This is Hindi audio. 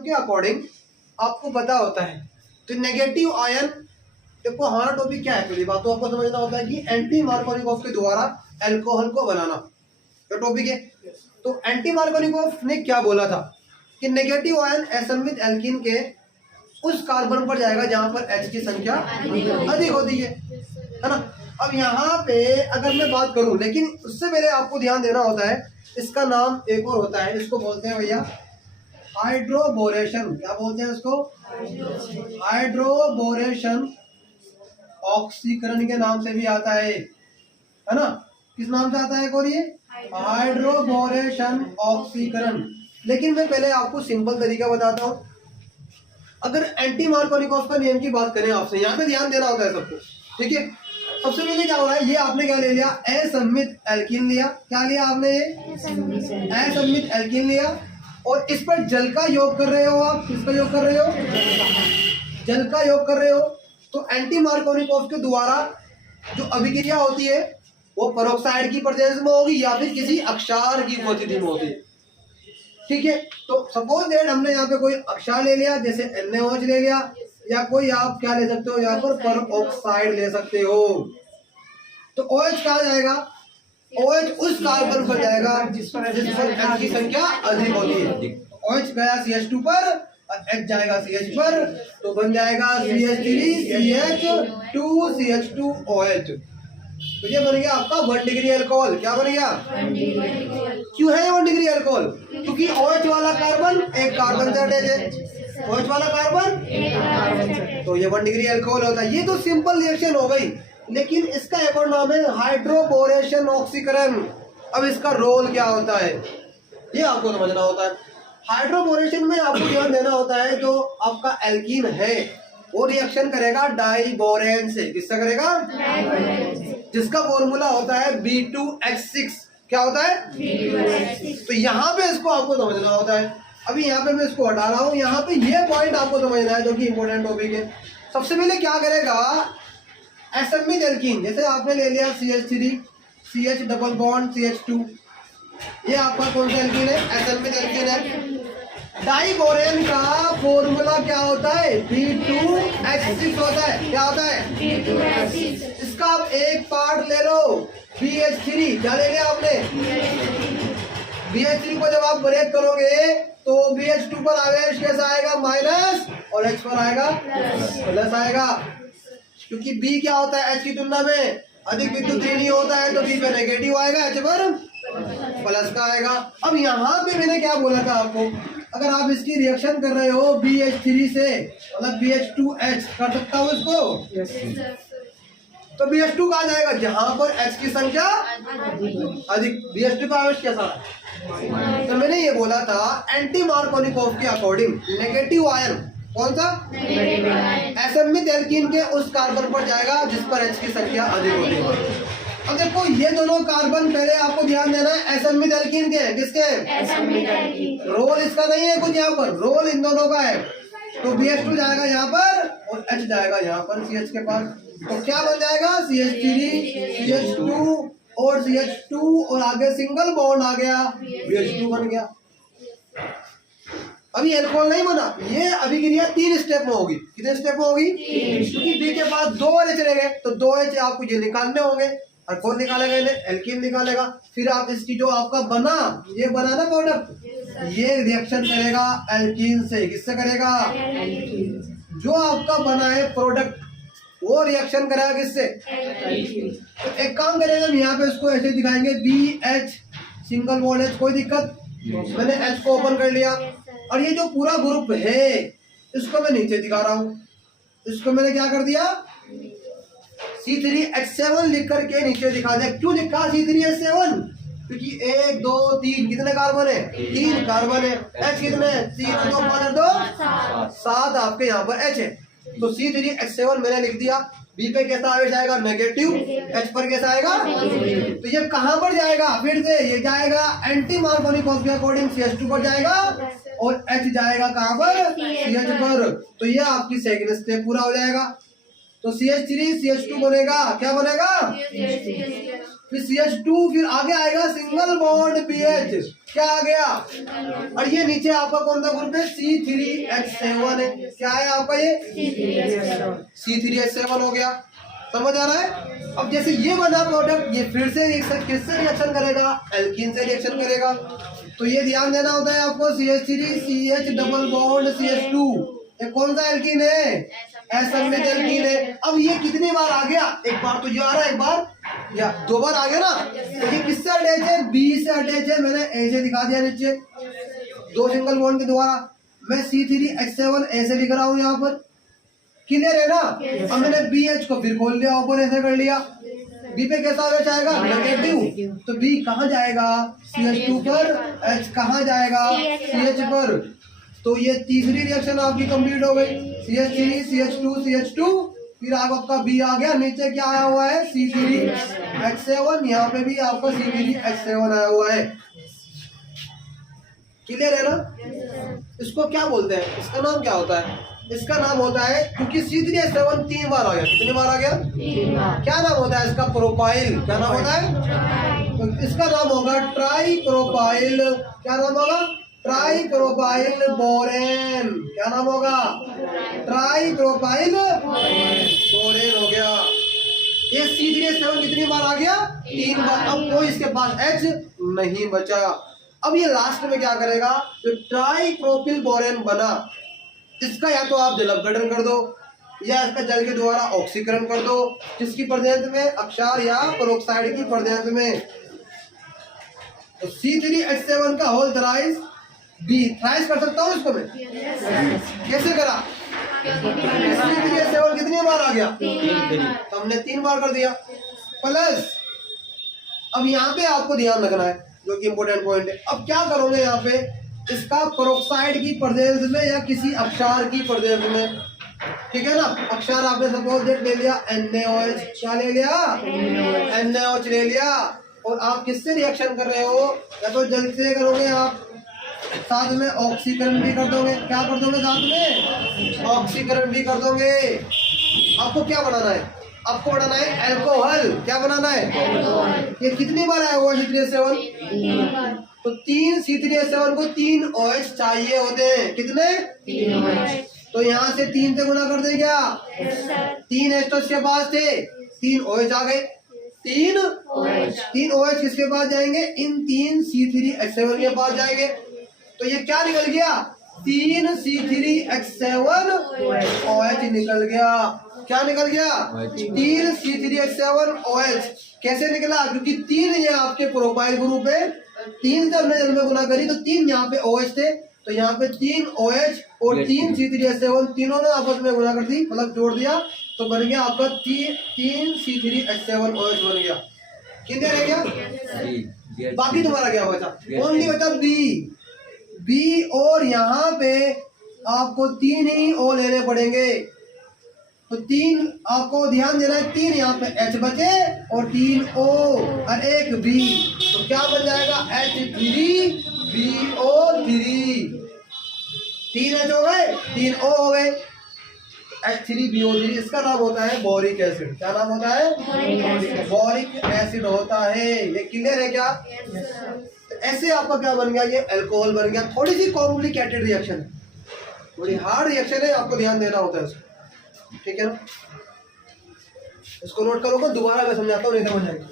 के अकॉर्डिंग आपको पता होता है। तो नेगेटिव आयन, देखो हमारा टॉपिक क्या है, पहली बात तो आपको समझना होता है कि एंटी मार्कोनिकोव के द्वारा अल्कोहल को बनाना क्या टॉपिक है। तो एंटी मार्कोनिकोव ने क्या बोला था कि नेगेटिव आयन असममित एल्कीन के उस कार्बन पर जाएगा जहां पर H की संख्या अधिक होती है ना। अब यहाँ पे अगर मैं बात करूं, लेकिन उससे पहले आपको ध्यान देना होता है, इसका नाम एक और होता है, इसको बोलते हैं भैया हाइड्रोबोरेशन। क्या बोलते हैं इसको? हाइड्रोबोरेशन। ऑक्सीकरण के नाम से भी आता है ना। किस नाम से आता है और ये हाइड्रोबोरेशन ऑक्सीकरण। लेकिन मैं पहले आपको सिंपल तरीका बताता हूँ। अगर एंटी मार्कोनिकोव का नियम की बात करें आपसे, यहाँ पे ध्यान देना होता है सबको, ठीक है। सबसे पहले क्या हो रहा है, ये आपने क्या ले लिया, असममित एल्कीन लिया। क्या लिया आपने? असममित एल्कीन लिया और इस पर जल का योग कर रहे हो आप। किसका योग कर रहे हो? जल का योग कर रहे हो। तो एंटी मार्कोनिकोव के द्वारा जो अभिक्रिया होती है वो पेरोक्साइड की प्रेजेंस में होगी या फिर किसी अक्षार की उपस्थिति में होगी, ठीक है। तो सपोज दैट हमने यहाँ पे कोई अक्षार ले लिया, जैसे NaOH ले लिया, या कोई आप क्या ले सकते हो यहाँ पर पेरोक्साइड ले सकते हो। तो OH कहाँ जाएगा? OH उस कार्बन पर जाएगा जिस पर H की संख्या अधिक होती है। OH गया CH2 पर और H जाएगा CH पर, तो बन जाएगा CH3CH2 CH2OH। तो ये बन गया आपका 1 डिग्री अल्कोहल। क्या बन गया? 1 डिग्री अल्कोहल। क्यों है 1 डिग्री अल्कोहल? क्योंकि OH वाला कार्बन एक कार्बन से अटैच है। OH वाला कार्बन एक कार्बन से, तो ये 1 डिग्री अल्कोहल होता है। ये तो सिंपल रिएक्शन हो गई, लेकिन इसका एक और नाम है हाइड्रोबोरेशन ऑक्सीकरण। अब इसका रोल क्या होता है ये आपको समझना होता है। हाइड्रोबोरेशन में आपको ध्यान देना होता है, जो आपका एल्कीन है वो रिएक्शन करेगा डाइबोरेन से। किससे करेगा? जिसका फॉर्मूला होता है B2H6। क्या होता है? B2H6। तो यहाँ पे इसको आपको समझना होता है। अभी यहाँ पे मैं इसको हटा रहा हूँ, यहाँ पे ये पॉइंट आपको समझना है जो कि इंपॉर्टेंट टॉपिक है। सबसे पहले क्या करेगा, असममित एल्कीन, जैसे आपने ले लिया CH3 CH double bond CH2, ये आपका कौन सा एल्कीन है? असममित एल्कीन है। डाइबोरेन का फॉर्मूला क्या होता है? B2H6 होता है। क्या होता है? B2H6। इसका आप एक पार्ट ले लो, BH3। क्या ले लिया आपने? BH3 को जब आप ब्रेक करोगे तो BH2 पर आवेश कैसा आएगा? माइनस, और H पर आएगा प्लस आएगा, क्योंकि B क्या होता है H की तुलना में अधिक विद्युत ऋणी होता है, तो B पे नेगेटिव आएगा, H पर प्लस का आएगा। अब यहाँ पे मैंने क्या बोला था आपको, अगर आप इसकी रिएक्शन कर रहे हो BH3 से, मतलब BH2H कर सकता हूँ इसको, तो BH2 कहाँ जाएगा? जहां पर H की संख्या अधिक। BH2 का आवेश कैसा है? तो मैंने ये बोला था एंटी मार्कोनिकोव के अकॉर्डिंग नेगेटिव आयन कौन सा? असममित एल्कीन के उस कार्बन पर जाएगा जिस पर H की संख्या अधिक होती है। अब देखो ये दोनों कार्बन, पहले आपको ध्यान देना है असममित एल्कीन के। किसके? रोल इसका नहीं है कुछ, यहाँ पर रोल इन दोनों का है। तो BH2 जाएगा यहाँ पर और H जाएगा यहाँ पर CH के पास। तो क्या बन जाएगा? CH3 CH2 और CH2 और आगे सिंगल बॉन्ड आ गया, BH2 बन गया। अभी अल्कोहल नहीं बना, ये अभिक्रिया 3 स्टेप में होगी। कितने स्टेप में होगी? क्योंकि B के पास 2 H रह गए, तो 2 H आपको ये निकालने होंगे, और कौन निकालेगा? एल्कीन निकालेगा। फिर आप इसकी जो आपका बना, ये बना ना प्रोडक्ट, ये रिएक्शन करेगा एल्कीन से। किससे करेगा? जो आपका बना है प्रोडक्ट वो रिएक्शन करेगा किससे? तो एक काम करेगा, हम यहाँ पे इसको ऐसे दिखाएंगे BH सिंगल बॉन्ड H, कोई दिक्कत? मैंने H को ओपन कर लिया और ये जो पूरा ग्रुप है इसको मैं नीचे दिखा रहा हूँ। इसको मैंने क्या कर दिया? C3H7 लिख करके नीचे दिखा दिया। क्यों लिखा C3H7? क्योंकि 1 2 3 कितने कार्बन है? 3 कार्बन है। H कितने? 3 2 5 2 7 आपके यहाँ पर H है। तो C3H7 मैंने लिख दिया। B पे कैसा आवेश आएगा? नेगेटिव। H पर कैसा आएगा? तो ये कहाँ पर जाएगा? फिर से ये जाएगा एंटी मार्कोनिकोव के अकॉर्डिंग CH2 पर जाएगा और H जाएगा कहाँ पर? CH पर। तो ये आपकी सेकंड स्टेप पूरा हो जाएगा। तो CH3 CH2 बनेगा, क्या बनेगा? फिर CH2, फिर आगे आएगा सिंगल बॉन्ड BH, क्या आ गया? और ये नीचे आपका कौन सा ग्रुप है? C3H7 है। क्या है आपका ये? C3H7 हो गया। समझ आ रहा है? अब जैसे ये बना प्रोडक्ट, ये फिर से किससे रिएक्शन करेगा? एल्कीन से रिएक्शन करेगा। तो ये ध्यान देना होता है आपको, CH3 CH double bond CH2, ये कौन सा एल्कीन है? असमित एल्कीन है। अब ये कितनी बार आ गया? एक बार तो ये आ रहा है, एक बार या दो बार आ गया ना। तो ये किससे अटैच है? B से अटैच है। मैंने ऐसे दिखा दिया नीचे, दो सिंगल बॉन्ड के द्वारा। मैं C3H7 ऐसे लिख रहा हूँ यहाँ पर, क्लियर है ना? अब मैंने BH को फिर खोल लिया, ऊपर ऐसे कर लिया। B पे कैसा आवेश आएगा? नेगेटिव। तो B कहाँ जाएगा? CH2 पर। H कहाँ जाएगा? CH पर। तो ये तीसरी रिएक्शन आपकी कंप्लीट हो गई। CH3 CH2 CH2, फिर आपका B आ गया। नीचे क्या आया हुआ है? C3H7। यहाँ पे भी आपका C3H7 आया हुआ है। क्लियर है ना? इसको क्या बोलते हैं? इसका नाम क्या होता है? इसका नाम होता है, क्योंकि C3H7 तीन बार आ गया। कितनी बार आ गया? क्या नाम होता है इसका? प्रोपाइल। क्या नाम होता है? तो इसका नाम होगा ट्राई प्रोपाइल। क्या नाम होगा? Try propyl borane. क्या नाम होगा? ट्राई प्रोपाइल बोरेन हो गया। ये C3H7 कितनी बार आ गया? तीन बार। अब कोई इसके पास H नहीं बचा। अब ये लास्ट में क्या करेगा? तो ट्राई प्रोपिल बोरेन बना, इसका या तो आप जल अपघटन कर दो या इसका जल के द्वारा ऑक्सीकरण कर दो, जिसकी प्रेजेंस में अक्षार या पेरोक्साइड की प्रेजेंस में। तो C3H7 का होल थ्राइस B थ्राइस कर सकता हूँ इसको मैं? कैसे करा? C3H7 कितनी बार आ गया? तो हमने 3 बार कर दिया। प्लस अब यहाँ पे आपको ध्यान रखना है, जो कि इंपोर्टेंट पॉइंट है। अब क्या करोगे यहाँ पे? इसका पेरोक्साइड की प्रेजेंस में या किसी अक्षार की प्रेजेंस में, ठीक है ना? अक्षार आपने सपोज डेट ले लिया NaOH। क्या ले लिया? NaOH ले लिया। और आप किससे रिएक्शन कर रहे हो? या तो जल से करोगे आप, साथ में ऑक्सीकरण भी कर दोगे। क्या कर दोगे? साथ में ऑक्सीकरण भी कर दोगे। आपको क्या बनाना है? आपको बनाना है अल्कोहल। क्या बनाना है? ये कितनी बार आया हुआ C3H7? तो 3 C3H7 को 3 OH चाहिए होते हैं। कितने? 3 OH। तो यहाँ से 3 से गुना कर दे क्या? 3 H तो इसके पास थे, 3 OH आ गए। 3 OH किसके पास जाएंगे? इन 3 C3H7 के पास जाएंगे। तो ये क्या निकल गया? 3 C3H7 OH निकल गया। क्या निकल गया? 3 C3H7 OH। कैसे निकला? क्योंकि 3 ये आपके प्रोपाइल ग्रुप है। 3 से हमने जल में गुना करी तो 3 यहाँ पे OH थे, तो यहाँ पे 3 OH और 3 C3H7 तीनों ने आपस में गुना कर दी, मतलब जोड़ दिया, तो बन गया आपका 3 C3H7 OH बन गया। कितने रह गया? बाकी तुम्हारा क्या बचा? ओनली बचा B। और यहाँ पे आपको 3 ही O लेने पड़ेंगे। तो 3 आपको ध्यान देना है, 3 यहाँ पे H बचे और 3 O और 1 B। तो क्या बन जाएगा? H3BO3। 3 H हो गए, 3 O हो गए, H3BO3। इसका नाम होता है बोरिक एसिड। क्या नाम होता है? बोरिक एसिड होता है। ये क्लियर है क्या? ऐसे आपका क्या बन गया? ये अल्कोहल बन गया। थोड़ी सी कॉम्प्लिकेटेड रिएक्शन है, थोड़ी हार्ड रिएक्शन है, आपको ध्यान देना होता है उसको। ठीक है ना? इसको नोट करोगे, दोबारा मैं समझाता हूँ, नहीं समझ आएगी।